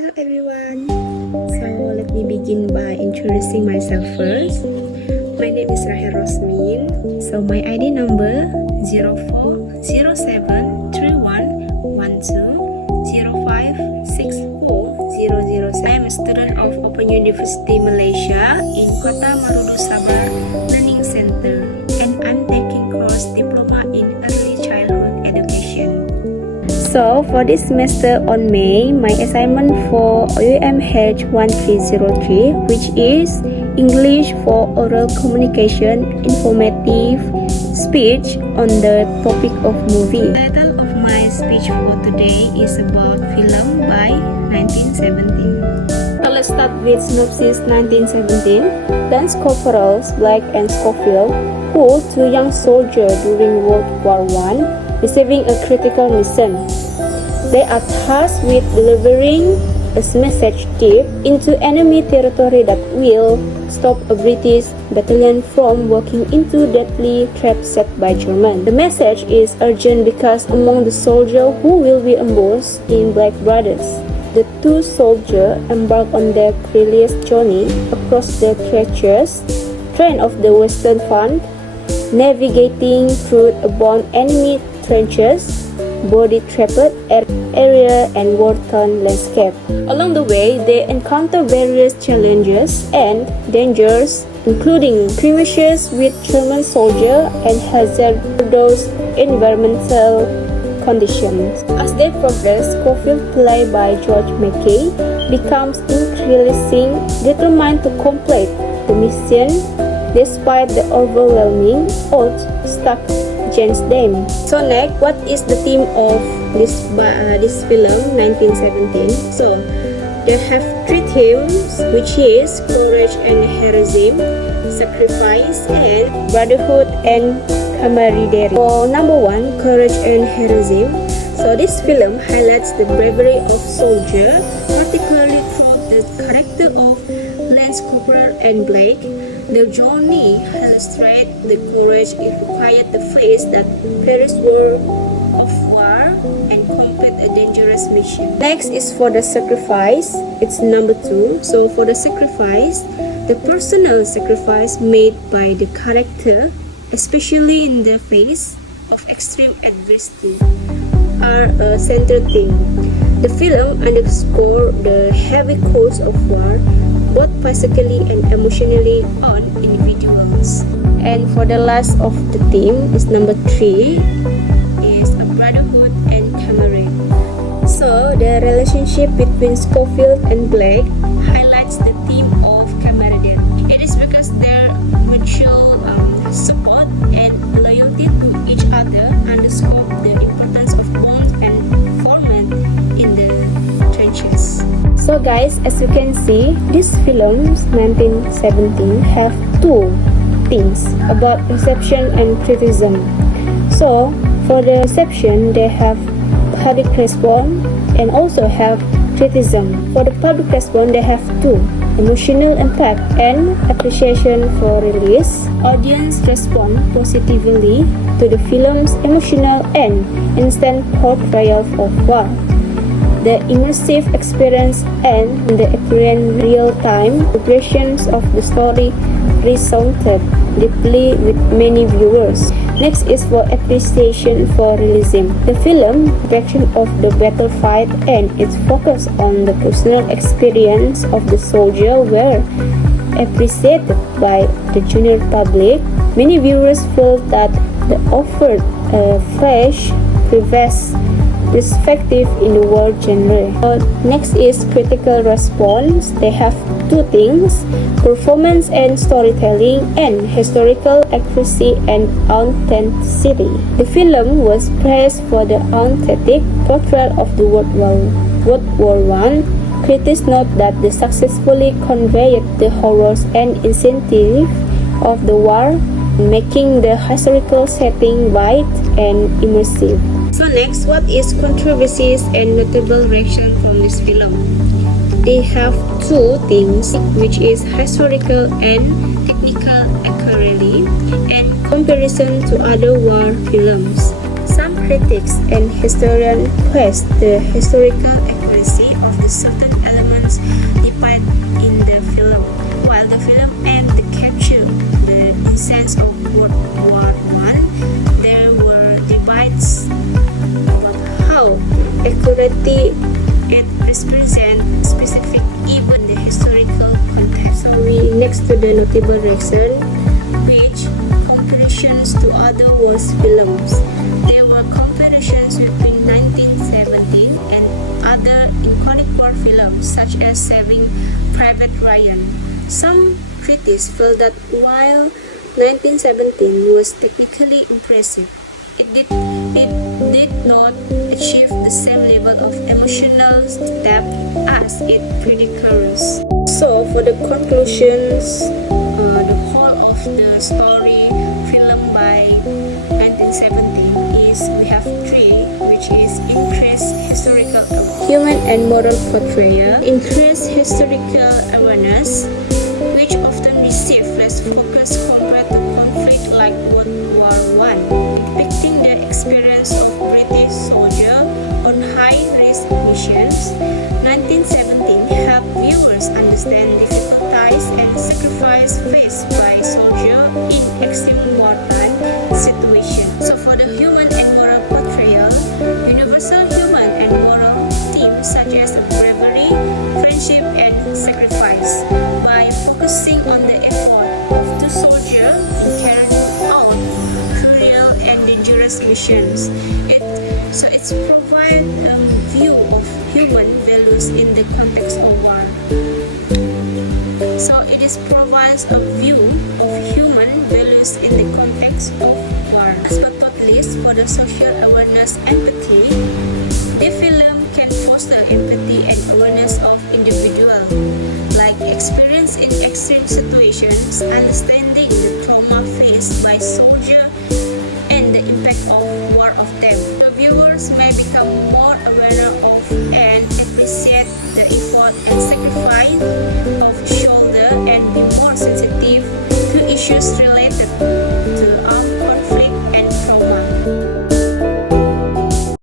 Hello everyone. So let me begin by introducing myself first. My name is Rahel Rosmin. So my ID number 04073112056400. I am a student of Open University Malaysia in Kota Marudu Sabar Learning Center, and I'm taking course Diploma in Early Childhood Education. So for this semester on May, my assignment for OUMH1303, which is English for Oral Communication Informative Speech on the topic of movie. The title of my speech for today is about film by 1917. So let's start with synopsis 1917. Lance Corporals Black and Schofield, who two young soldiers during World War I, receiving a critical mission. They are tasked with delivering a message deep into enemy territory that will stop a British battalion from walking into deadly trap set by Germans. The message is urgent because among the soldiers who will be ambushed in Black Brothers, the two soldiers embark on their perilous journey across the treacherous terrain of the Western Front, navigating through abandoned enemy trenches, body-trapped area and war-torn landscape. Along the way, they encounter various challenges and dangers, including skirmishes with German soldiers and hazardous environmental conditions. As they progress, Schofield, played by George Mackay, becomes increasingly determined to complete the mission despite the overwhelming odds stacked against them. So next, what is the theme of this film 1917? So they have three themes, which is courage and heroism, sacrifice, and brotherhood and camaraderie. For number one, courage and heroism. So this film highlights the bravery of soldiers, particularly through the character of Lance Corporal and Blake. The journey illustrates the courage it required to face the perilous world of war and complete a dangerous mission. Next is for the sacrifice. It's number two. So for the sacrifice, the personal sacrifice made by the character, especially in the face of extreme adversity, are a central theme. The film underscores the heavy cost of war, both physically and emotionally, on individuals. And for the last of the theme is number three, is a brotherhood and camaraderie. So the relationship between Schofield and Blake highlights the theme of camaraderie. It is because their mutual support and loyalty to each other underscore the importance of bonds and formation in the trenches. So guys, as you can see, this film 1917 have two things about reception and criticism. So for the reception, they have public response and also have criticism. For the public response, they have two: emotional impact and appreciation for release. Audience respond positively to the film's emotional and instant portrayal of war. The immersive experience and the apparent real-time progressions of the story resounded deeply with many viewers. Next is for appreciation for realism. The film depiction of the battlefield and its focus on the personal experience of the soldier were appreciated by the general public. Many viewers felt that they offered a fresh, diverse perspective in the war genre. Next is critical response. They have two things: performance and storytelling, and historical accuracy and authenticity. The film was praised for the authentic portrayal of the World War I. Critics note that they successfully conveyed the horrors and incentive of the war, making the historical setting vivid and immersive. So next, what is controversies and notable reaction from this film? They have two things, which is historical and technical accuracy and comparison to other war films. Some critics and historians praise the historical accuracy of the certain elements depicted in the film. While the film aimed to capture the essence of World War I, there were debates about how accurately it represents specific event in the historical context. So we next to the notable reaction, which comparisons to other war films. There were comparisons between 1917 and other iconic war films such as Saving Private Ryan. Some critics felt that while 1917 was technically impressive, it did not achieve the same level of emotional depth as its predecessors. So for the conclusions, the whole of the story film by 1917 is we have three, which is increased historical human and moral portrayal, increased historical awareness, which often receive less focus compared to conflict like World War I, depicting the experience of British soldiers on high-risk missions. 1917 helped viewers understand difficulties and sacrifice faced by soldiers in extreme wartime situations. So for the human and moral portrayal, universal human and moral themes such as bravery, friendship, and sacrifice. By focusing on the effort of two soldiers in carrying out cruel and dangerous missions, it provides a view of human values in the context of war. So it provides a view of human values in the context of war. Last but not least, for the social awareness empathy, the film can foster empathy and awareness of individuals, like experience in extreme situations, understanding the trauma faced by soldiers and the impact of war of them. The viewers may become more aware of and appreciate the effort and sacrifice of soldiers and be more sensitive to issues related